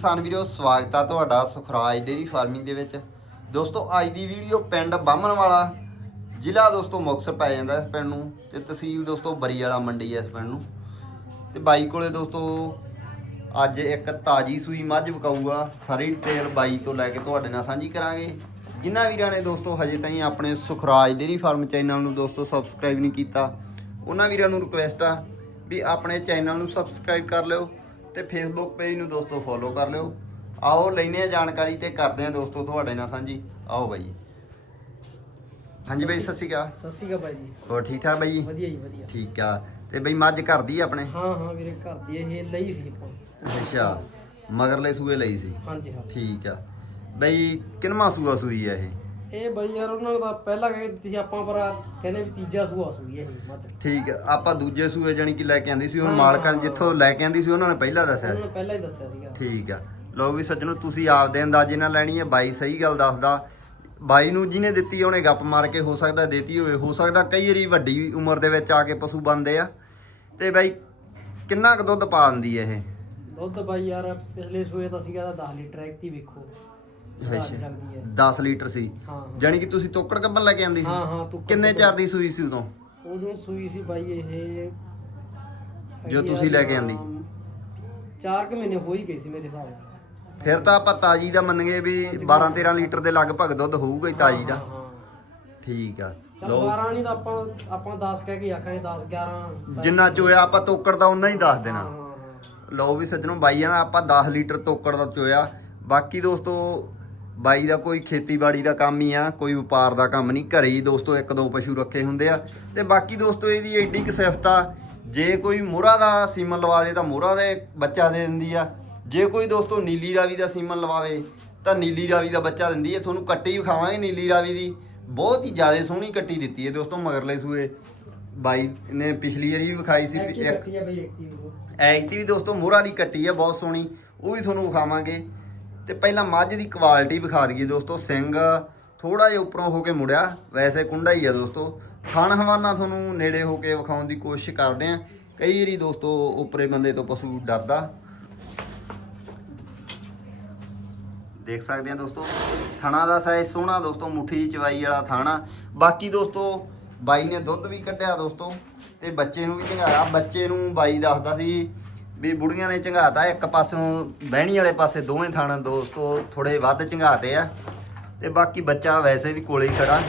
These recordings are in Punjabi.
ਕਿਸਾਨ ਵੀਰੋ, ਸਵਾਗਤ ਆ ਤੁਹਾਡਾ ਸੁਖਰਾਜ ਡੇਰੀ ਫਾਰਮਿੰਗ ਦੇ ਵਿੱਚ। ਦੋਸਤੋ, ਅੱਜ ਦੀ ਵੀਡੀਓ ਪਿੰਡ ਬਾਹਮਣ ਵਾਲਾ, ਜ਼ਿਲ੍ਹਾ ਦੋਸਤੋ ਮੁਕਤਸਰ ਪੈ ਜਾਂਦਾ ਇਸ ਪਿੰਡ ਨੂੰ ਤੇ ਤਹਿਸੀਲ ਦੋਸਤੋ ਬਰੀ ਵਾਲਾ ਮੰਡੀ ਹੈ ਇਸ ਪਿੰਡ ਨੂੰ। ਤੇ ਬਾਈ ਕੋਲੇ ਦੋਸਤੋ, ਅੱਜ ਇੱਕ ਤਾਜੀ ਸੂਈ ਮੱਝ ਵਿਕਾਊਗਾ। ਸਾਰੀ ਡਿਟੇਲ ਬਾਈ ਤੋਂ ਲੈ ਕੇ ਤੁਹਾਡੇ ਨਾਲ ਸਾਂਝੀ ਕਰਾਂਗੇ। ਜਿਨ੍ਹਾਂ ਵੀਰਾਂ ਨੇ ਦੋਸਤੋ ਹਜੇ ਤਾਈਂ ਆਪਣੇ ਸੁਖਰਾਜ ਡੇਰੀ ਫਾਰਮ ਚੈਨਲ ਨੂੰ ਦੋਸਤੋ ਸਬਸਕ੍ਰਾਈਬ ਨਹੀਂ ਕੀਤਾ, ਉਹਨਾਂ ਵੀਰਾਂ ਨੂੰ ਰਿਕੁਐਸਟ ਆ ਵੀ ਆਪਣੇ ਚੈਨਲ ਨੂੰ ਸਬਸਕ੍ਰਾਈਬ ਕਰ ਲਿਓ। ਤੇ ਫੇਸਬੁੱਕ ਪੇਜ ਨੂੰ ਦੋਸਤੋ ਫੋਲੋ ਕਰ ਲਿਓ। ਆਓ ਲੈਨੇ ਆ ਜਾਣਕਾਰੀ ਤੇ ਕਰਦੇ ਆ ਦੋਸਤੋ ਤੁਹਾਡੇ ਨਾਲ ਸਾਂਝੀ। ਆਓ ਬਾਈ ਹਾਂਜੀ ਬਾਈ ਸਤਿ ਸ਼੍ਰੀ ਅਕਾਲ। ਸਤਿ ਸ਼੍ਰੀ ਅਕਾਲ ਬਾਈ ਜੀ। ਹੋਰ ਠੀਕ ਠਾਕ ਬਾਈ ਜੀ? ਵਧੀਆ ਜੀ ਵਧੀਆ। ਠੀਕ ਆ। ਤੇ ਬਈ ਮੱਝ ਘਰ ਦੀ ਆ ਆਪਣੇ? ਹਾਂ ਹਾਂ ਵੀਰੇ ਘਰ ਦੀ ਇਹ ਲਈ ਸੀ ਆਪਾਂ। ਅੱਛਾ ਮਗਰਲੇ ਸੂਏ ਲਈ ਸੀ? ਹਾਂਜੀ ਹਾਂ। ਠੀਕ ਆ। ਬਈ ਕਿੰਨਵਾਂ ਸੂਆ ਸੂਈ ਆ ਇਹ? ਇਹ ਬਾਈ ਯਾਰ ਉਹਨਾਂ ਨੇ ਤਾਂ ਪਹਿਲਾਂ ਕਹਿ ਦਿੱਤੀ ਸੀ ਆਪਾਂ ਪਰ ਕਹਿੰਦੇ ਵੀ ਤੀਜਾ ਸੂਆ ਸੂਈ ਇਹ ਮੱਝ। ਠੀਕ ਆ, ਆਪਾਂ ਦੂਜੇ ਸੂਏ ਜਾਨੀ ਕਿ ਲੈ ਕੇ ਆਂਦੀ ਸੀ ਹੁਣ ਹਾਂ, ਮਾਲਕਾਂ। ਜਿੱਥੋਂ ਲੈ ਕੇ ਆਂਦੀ ਸੀ ਉਹਨਾਂ ਨੇ ਪਹਿਲਾਂ ਦੱਸਿਆ ਉਹਨਾਂ ਸੀ ਨੇ ਪਹਿਲਾਂ ਹੀ ਦੱਸਿਆ ਸੀਗਾ। ਠੀਕ ਆ। ਲਓ ਵੀ ਸੱਜਣੋ ਤੁਸੀਂ ਆਪਦੇ ਅੰਦਾਜ਼ੇ ਨਾਲ ਲੈਣੀ ਹੈ ਬਾਈ ਸਹੀ ਗੱਲ ਦੱਸਦਾ। ਬਾਈ ਨੂੰ ਜਿਹਨੇ ਦਿੱਤੀ ਉਹਨੇ ਗੱਪ ਮਾਰ ਕੇ ਹੋ ਸਕਦਾ ਦੇਤੀ ਹੋਵੇ। ਹੋ ਸਕਦਾ ਕਈ ਵਾਰੀ ਵੱਡੀ ਉਮਰ ਦੇ ਵਿੱਚ ਆ ਕੇ ਪਸ਼ੂ ਬਣਦੇ ਆ। ਤੇ ਬਾਈ ਕਿੰਨਾ ਕੁ ਦੁੱਧ ਪਾ ਦਿੰਦੀ ਹੈ ਇਹ? ਦੁੱਧ ਬਾਈ ਯਾਰ ਪਿਛਲੇ ਸੂਏ ਤਾਂ ਸੀਗਾ ਤਾਂ 10 ਲੀਟਰ ਐਕਟੀ ਵੇਖੋ। ਸਕਦੀ ਹੈ। 10 ਲੀਟਰ ਸੀ। ਹਾਂ ਹਾਂ। ਜਾਨੀ ਕਿ ਤੁਸੀਂ ਤੋਕੜ ਕੱਬਨ ਲੈ ਕੇ ਆਂਦੀ ਹਾਂ ਸੀ? ਹਾਂ ਤੂੰ ਕਿੰਨੇ ਚਿਰ ਦੀ ਸੂਈ ਸੀ ਉਦੋਂ? ਉਦੋਂ ਸੂਈ ਸੀ ਬਾਈ ਇਹ ਜੋ ਤੁਸੀਂ ਲੈ ਕੇ ਆਂਦੀ? 4 ਕੁ ਮਹੀਨੇ ਹੋ ਹੀ ਗਏ ਸੀ ਮੇਰੇ ਹਿਸਾਬ ਨਾਲ। ਫਿਰ ਤਾਂ ਆਪਾਂ ਤਾਜੀ ਦਾ ਮੰਨਗੇ ਵੀ 12 13 ਲੀਟਰ ਦੇ ਲਗਭਗ ਦੁੱਧ ਹੋਊਗਾ ਹੀ ਤਾਜੀ ਦਾ। ਹਾਂ, ਹਾਂ। ਠੀਕ ਆ। ਚੱਲ ਲਓ। 12 ਨਹੀਂ ਤਾਂ ਆਪਾਂ ਆਪਾਂ 10 ਕਹਿ ਕੇ ਆਖਾਂਗੇ 10 11 ਜਿੰਨਾ ਚੋਇਆ ਆਪਾਂ ਤੋਕੜ ਦਾ ਉਨਾ ਹੀ ਦੱਸ ਦੇਣਾ। ਲਓ ਵੀ ਸੱਜਣੋ ਬਾਈ ਆ ਨਾ ਆਪਾਂ 10 ਲੀਟਰ ਤੋਕੜ ਦਾ ਚੋਇਆ। ਬਾਕੀ ਦੋਸਤੋ ਬਾਈ ਦਾ ਕੋਈ ਖੇਤੀਬਾੜੀ ਦਾ ਕੰਮ ਹੀ ਆ ਕੋਈ ਵਪਾਰ ਦਾ ਕੰਮ ਨਹੀਂ ਘਰੇ ਹੀ ਦੋਸਤੋ ਇੱਕ ਦੋ ਪਸ਼ੂ ਰੱਖੇ ਹੁੰਦੇ ਆ। ਤੇ ਬਾਕੀ ਦੋਸਤੋ ਇਹਦੀ ਐਡੀ ਕੁ ਸਿਫਤ ਆ ਜੇ ਕੋਈ ਮੋਹਰਾ ਦਾ ਸੀਮਨ ਲਵਾ ਦੇ ਤਾਂ ਮੋਹਰਾ ਦੇ ਬੱਚਾ ਦੇ ਦਿੰਦੀ ਆ। ਜੇ ਕੋਈ ਦੋਸਤੋ ਨੀਲੀ ਰਾਵੀ ਦਾ ਸੀਮਨ ਲਵਾਵੇ ਤਾਂ ਨੀਲੀ ਰਾਵੀ ਦਾ ਬੱਚਾ ਦਿੰਦੀ ਹੈ ਤੁਹਾਨੂੰ ਕੱਟੀ ਵਿਖਾਵਾਂਗੇ ਨੀਲੀ ਰਾਵੀ ਦੀ। ਬਹੁਤ ਹੀ ਜ਼ਿਆਦਾ ਸੋਹਣੀ ਕੱਟੀ ਦਿੱਤੀ ਹੈ ਦੋਸਤੋ ਮਗਰਲੇ ਸੂਏ। ਬਾਈ ਨੇ ਪਿਛਲੀ ਵਾਰੀ ਵੀ ਵਿਖਾਈ ਸੀ ਇੱਕ ਬੈਠੀ ਆ ਬਈ ਐਕਟੀ ਉਹ ਐਕਟੀ ਵੀ ਦੋਸਤੋ ਮੋਹਰਾ ਦੀ ਕੱਟੀ ਹੈ ਬਹੁਤ ਸੋਹਣੀ। ਉਹ ਵੀ ਤੁਹਾਨੂੰ ਵਿਖਾਵਾਂਗੇ। ਤੇ ਪਹਿਲਾਂ ਮੱਝ ਦੀ ਕੁਆਲਿਟੀ ਵਿਖਾ ਦਈਏ ਦੋਸਤੋ, ਸਿੰਘ ਥੋੜਾ ਜਿਹਾ ਉੱਪਰੋਂ ਹੋ ਕੇ ਮੁੜਿਆ, ਵੈਸੇ ਕੁੰਡਾ ਹੀ ਆ ਦੋਸਤੋ। ਥਣ ਹਵਾਨਾ ਤੁਹਾਨੂੰ ਨੇੜੇ ਹੋ ਕੇ ਵਿਖਾਉਣ ਦੀ ਕੋਸ਼ਿਸ਼ ਕਰਦੇ ਆ ਕਈ ਵਾਰੀ ਦੋਸਤੋ ਉੱਪਰੇ ਬੰਦੇ ਤੋਂ ਪਸ਼ੂ ਡਰਦਾ। ਦੇਖ ਸਕਦੇ ਆ ਦੋਸਤੋ, ਥਣਾ ਦਾ ਸਾਈਜ਼ ਸੋਹਣਾ ਦੋਸਤੋ, ਮੁੱਠੀ ਚਵਾਈ ਵਾਲਾ ਥਾਣਾ ਬਾਕੀ ਦੋਸਤੋ, ਬਾਈ ਨੇ ਦੁੱਧ ਵੀ ਕੱਢਿਆ ਦੋਸਤੋ, ਤੇ ਬੱਚੇ ਨੂੰ ਵੀ ਚੰਗਾਇਆ ਬੱਚੇ ਨੂੰ ਬਾਈ ਦੱਸਦਾ ਸੀ ਵੀ ਬੁੜੀਆਂ ਨੇ ਚੰਗਾਤਾ ਇੱਕ ਪਾਸਿਓਂ ਬਹਿਣੀ ਵਾਲੇ ਪਾਸੇ ਦੋਵੇਂ ਥਾਣਾ ਦੋਸਤੋ ਥੋੜੇ ਵੱਧ ਚੰਗਾਤੇ ਆ। ਤੇ ਬਾਕੀ ਬੱਚਾ ਵੈਸੇ ਵੀ ਕੋਲੇ ਹੀ ਖੜਾ।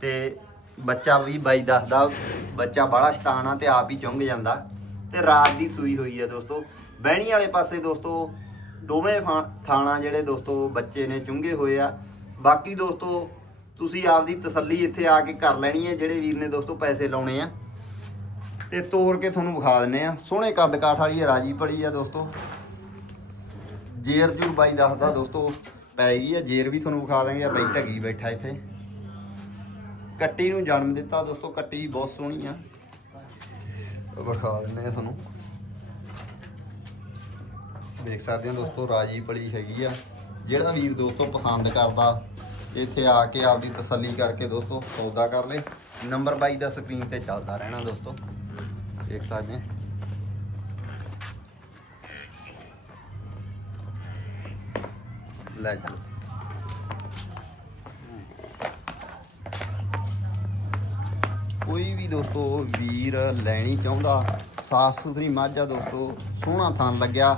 ਤੇ ਬੱਚਾ ਵੀ ਬਾਈ ਦੱਸਦਾ, ਬੱਚਾ ਬਾਹਲਾ ਸ਼ਤਾਨ ਆ ਤੇ ਆਪ ਹੀ ਚੁੰਗ ਜਾਂਦਾ। ਤੇ ਰਾਤ ਦੀ ਸੂਈ ਹੋਈ ਹੈ ਦੋਸਤੋ। ਬਹਿਣੀ ਵਾਲੇ ਪਾਸੇ ਦੋਸਤੋ, ਦੋਵੇਂ ਫਾ- ਥਾਣਾ ਜਿਹੜੇ ਦੋਸਤੋ ਬੱਚੇ ਨੇ ਚੁੰਗੇ ਹੋਏ ਆ। ਬਾਕੀ ਦੋਸਤੋ, ਤੁਸੀਂ ਆਪਦੀ ਤਸੱਲੀ ਇੱਥੇ ਆ ਕੇ ਕਰ ਲੈਣੀ ਹੈ ਜਿਹੜੇ ਵੀਰ ਨੇ ਦੋਸਤੋ ਪੈਸੇ ਲਾਉਣੇ ਆ। ਤੇ ਤੋੜ ਕੇ ਤੁਹਾਨੂੰ ਵਿਖਾ ਦਿੰਨੇ ਆ। ਸੋਹਣੇ ਕੱਦ ਕਾਠ ਵਾਲੀ ਹੈ ਰਾਜੀ ਪੜੀ ਆ ਦੋਸਤੋ। ਜੇਰ ਜੂਰ ਬਾਈ ਦੱਸਦਾ ਦੋਸਤੋ, ਪੈ ਗਈ ਆ। ਜੇਰ ਵੀ ਤੁਹਾਨੂੰ ਵਿਖਾ ਦਾਂਗੇ ਆ ਬਾਈ ਢੱਗੀ ਬੈਠਾ ਇੱਥੇ। ਕੱਟੀ ਨੂੰ ਜਨਮ ਦਿੱਤਾ ਦੋਸਤੋ, ਕੱਟੀ ਬਹੁਤ ਸੋਹਣੀ ਆ। ਵਿਖਾ ਦਿੰਨੇ ਆ ਤੁਹਾਨੂੰ। ਦੇਖ ਸਕਦੇ ਹੋ ਦੋਸਤੋ, ਰਾਜੀ ਪਲੀ ਹੈਗੀ ਆ। ਜਿਹੜਾ ਵੀਰ ਦੋਸਤੋ ਪਸੰਦ ਕਰਦਾ, ਇੱਥੇ ਆ ਕੇ ਆਪਦੀ ਤਸੱਲੀ ਕਰਕੇ ਦੋਸਤੋ ਸੌਦਾ ਕਰ ਲੇ। ਨੰਬਰ 22 ਦਾ ਸਕਰੀਨ ਤੇ ਚੱਲਦਾ ਰਹਿਣਾ ਦੋਸਤੋ। ਦੇਖ ਸਕਦੇ ਆ ਲੈ ਚਲੋ ਕੋਈ ਵੀ ਦੋਸਤੋ ਵੀਰ ਲੈਣੀ ਚਾਹੁੰਦਾ ਸਾਫ਼ ਸੁਥਰੀ ਮੱਝ ਆ ਦੋਸਤੋ ਸੋਹਣਾ ਥਾਂ ਲੱਗਿਆ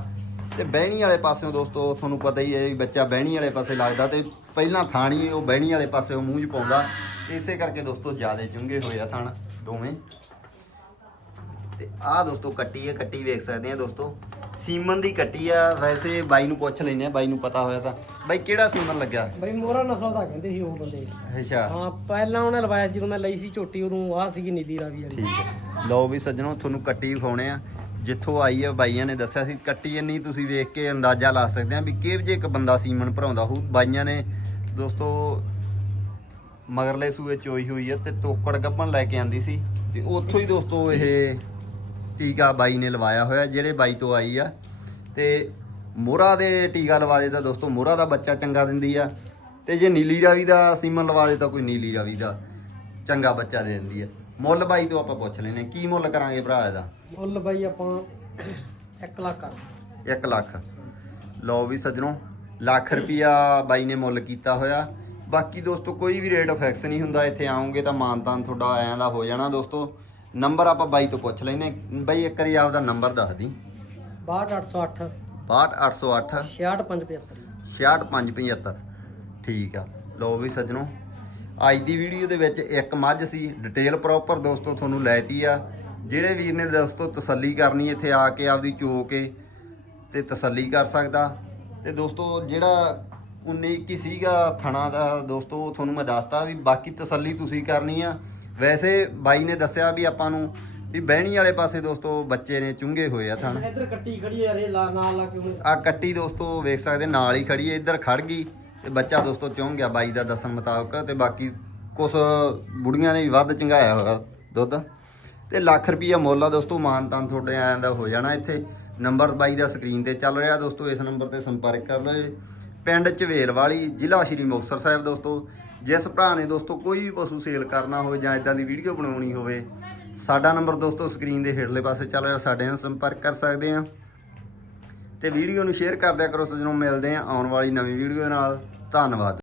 ਤੇ ਬਹਿਣੀ ਵਾਲੇ ਪਾਸਿਓਂ ਦੋਸਤੋ ਤੁਹਾਨੂੰ ਪਤਾ ਹੀ ਹੈ ਬੱਚਾ ਬਹਿਣੀ ਵਾਲੇ ਪਾਸੇ ਲੱਗਦਾ ਤੇ ਪਹਿਲਾਂ ਥਾਣੀ ਉਹ ਬਹਿਣੀ ਵਾਲੇ ਪਾਸਿਓਂ ਮੂੰਹ 'ਚ ਪਾਉਂਦਾ ਇਸੇ ਕਰਕੇ ਦੋਸਤੋ ਜਿਆਦੇ ਚੁੰਗੇ ਹੋਏ ਆ ਥਣ ਦੋਵੇਂ ਤੇ ਆਹ ਦੋਸਤੋ ਕੱਟੀ ਹੈ ਕੱਟੀ ਵੇਖ ਸਕਦੇ ਆ ਦੋਸਤੋ। ਸੀਮਨ ਦੀ ਕੱਟੀ ਆ ਵੈਸੇ ਬਾਈ ਨੂੰ ਪੁੱਛ ਲੈਨੇ ਆ ਬਾਈ ਨੂੰ ਪਤਾ ਹੋਇਆ ਤਾਂ। ਬਾਈ ਕਿਹੜਾ ਸੀਮਨ ਲੱਗਿਆ? ਬਈ ਮੋਹਰਾ ਨਸਲ ਦਾ ਕਹਿੰਦੇ ਸੀ ਉਹ ਬੰਦੇ। ਅੱਛਾ। ਹਾਂ ਪਹਿਲਾਂ ਉਹਨੇ ਲਵਾਇਆ ਸੀ ਜਦੋਂ ਮੈਂ ਲਈ ਸੀ ਝੋਟੀ ਉਦੋਂ ਆਹ ਸੀਗੀ ਨੀਲੀ ਰਾਵੀ ਵਾਲੀ। ਠੀਕ ਹੈ। ਲਓ ਵੀ ਸੱਜਣੋ ਤੁਹਾਨੂੰ ਕੱਟੀ ਵਿਖਾਉਣੇ ਆ। ਜਿੱਥੋਂ ਆਈ ਆ ਬਾਈਆਂ ਨੇ ਦੱਸਿਆ ਸੀ ਕੱਟੀ ਇੰਨੀ ਤੁਸੀਂ ਵੇਖ ਕੇ ਅੰਦਾਜ਼ਾ ਲਾ ਸਕਦੇ ਆ ਵੀ ਕਿਹੋ ਜੇ ਇੱਕ ਬੰਦਾ ਸੀਮਨ ਭਰਾਉਂਦਾ ਹੋਊ। ਬਾਈਆਂ ਨੇ ਦੋਸਤੋ ਮਗਰਲੇ ਸੂਏ ਚੋਈ ਹੋਈ ਆ ਤੇ ਤੋਕੜ ਗੱਪਣ ਲੈ ਕੇ ਆਂਦੀ ਸੀ। ਤੇ ਉੱਥੋਂ ਹੀ ਦੋਸਤੋ ਇਹ ਟੀਕਾ ਬਾਈ ਨੇ ਲਵਾਇਆ ਹੋਇਆ ਜਿਹੜੇ ਬਾਈ ਤੋਂ ਆਈ ਆ। ਤੇ ਮੋਹਰਾ ਦੇ ਟੀਕਾ ਲਵਾ ਦੇ ਤਾਂ ਦੋਸਤੋ ਮੋਹਰਾ ਦਾ ਬੱਚਾ ਚੰਗਾ ਦਿੰਦੀ ਆ। ਤੇ ਜੇ ਨੀਲੀ ਰਾਵੀ ਦਾ ਸੀਮਨ ਲਵਾ ਦੇ ਤਾਂ ਕੋਈ ਨੀਲੀ ਰਾਵੀ ਦਾ ਚੰਗਾ ਬੱਚਾ ਦੇ ਦਿੰਦੀ ਆ। ਮੁੱਲ ਬਾਈ ਤੋਂ ਆਪਾਂ ਪੁੱਛ ਲੈਨੇ ਕੀ ਮੁੱਲ ਕਰਾਂਗੇ ਭਰਾ ਇਹਦਾ? ਮੁੱਲ ਬਾਈ ਆਪਾਂ 1 ਲੱਖ ਕਰ 1 ਲੱਖ। ਲਓ ਵੀ ਸੱਜਣੋ ਲੱਖ ਰੁਪਿਆ ਬਾਈ ਨੇ ਮੁੱਲ ਕੀਤਾ ਹੋਇਆ। ਬਾਕੀ ਦੋਸਤੋ ਕੋਈ ਵੀ ਰੇਟ ਫਿਕਸ ਨਹੀਂ ਹੁੰਦਾ ਇੱਥੇ ਆਉਂਗੇ ਤਾਂ ਮਾਨਤਾਨ ਤੁਹਾਡਾ ਐਂ ਦਾ ਹੋ ਜਾਣਾ ਦੋਸਤੋ। ਨੰਬਰ ਆਪਾਂ ਬਾਈ ਤੋਂ ਪੁੱਛ ਲੈਨੇ ਬਾਈ ਇੱਕ ਵਾਰੀ ਆਪਦਾ ਨੰਬਰ ਦੱਸ ਦੀ। 62808 62808 66575 66575 ਠੀਕ ਆ। ਲਓ ਵੀ ਸੱਜਣੋ ਅੱਜ ਦੀ ਵੀਡੀਓ ਦੇ ਵਿੱਚ ਇੱਕ ਮੱਝ ਸੀ। ਡਿਟੇਲ ਪ੍ਰੋਪਰ ਦੋਸਤੋ ਤੁਹਾਨੂੰ ਲੈਤੀ ਆ। ਜਿਹੜੇ ਵੀਰ ਨੇ ਦੋਸਤੋ ਤਸੱਲੀ ਕਰਨੀ ਇੱਥੇ ਆ ਕੇ ਆਪਦੀ ਚੋ ਕੇ ਤੇ ਤਸੱਲੀ ਕਰ ਸਕਦਾ। ਤੇ ਦੋਸਤੋ ਜਿਹੜਾ 19 21 ਸੀਗਾ ਥਣਾ ਦਾ ਦੋਸਤੋ ਤੁਹਾਨੂੰ ਮੈਂ ਦੱਸਤਾ ਵੀ ਬਾਕੀ ਤਸੱਲੀ ਤੁਸੀਂ ਕਰਨੀ ਆ। ਵੈਸੇ ਬਾਈ ਨੇ ਦੱਸਿਆ ਵੀ ਆਪਾਂ ਨੂੰ ਵੀ ਬਹਿਣੀ ਵਾਲੇ ਪਾਸੇ ਦੋਸਤੋ ਬੱਚੇ ਨੇ ਚੁੰਗੇ ਹੋਏ ਆ ਥਣ। ਇੱਧਰ ਕੱਟੀ ਖੜੀ ਆ ਰੇ ਨਾਲ ਲਾ ਕੇ ਹੁਣ। ਆ ਕੱਟੀ ਦੋਸਤੋ ਵੇਖ ਸਕਦੇ ਨਾਲ ਹੀ ਖੜੀ ਹੈ ਇੱਧਰ ਖੜ ਗਈ ਤੇ ਬੱਚਾ ਦੋਸਤੋ ਚੁੰਘ ਗਿਆ ਬਾਈ ਦਾ ਦੱਸਣ ਮੁਤਾਬਕ ਤੇ ਬਾਕੀ ਕੁਛ ਬੁੜੀਆਂ ਨੇ ਵੀ ਵੱਧ ਚੰਗਾਇਆ ਹੋਇਆ ਦੁੱਧ। ਤੇ ਲੱਖ ਰੁਪਈਆ ਮੁੱਲ ਆ ਦੋਸਤੋ ਮਾਨਤਾਨ ਤੁਹਾਡੇ ਆਇਆਂ ਦਾ ਹੋ ਜਾਣਾ ਇੱਥੇ। ਨੰਬਰ ਬਾਈ ਦਾ ਸਕਰੀਨ ਤੇ ਚੱਲ ਰਿਹਾ ਦੋਸਤੋ ਇਸ ਨੰਬਰ ਤੇ ਸੰਪਰਕ ਕਰ ਲਓ। ਪਿੰਡ ਝਵੇਲ ਵਾਲੀ ਜ਼ਿਲ੍ਹਾ ਸ਼੍ਰੀ ਮੁਕਤਸਰ ਸਾਹਿਬ ਦੋਸਤੋ। ਜਿਸ ਭਰਾ ਨੇ ਦੋਸਤੋ ਕੋਈ ਵੀ ਪਸ਼ੂ ਸੇਲ ਕਰਨਾ ਹੋਵੇ ਜਾਂ ਇਦਾਂ ਦੀ ਵੀਡੀਓ ਬਣਾਉਣੀ ਹੋਵੇ, ਸਾਡਾ ਨੰਬਰ ਦੋਸਤੋ ਸਕਰੀਨ ਦੇ ਹੇਠਲੇ ਪਾਸੇ ਚੱਲ ਰਿਹਾ, ਸਾਡੇ ਨਾਲ ਸੰਪਰਕ ਕਰ ਸਕਦੇ ਆ ਤੇ ਵੀਡੀਓ ਨੂੰ ਸ਼ੇਅਰ ਕਰ ਦਿਆ ਕਰੋ ਸੱਜਣੋਂ, ਮਿਲਦੇ ਆ ਆਉਣ ਵਾਲੀ ਨਵੀਂ ਵੀਡੀਓ ਨਾਲ। ਧੰਨਵਾਦ।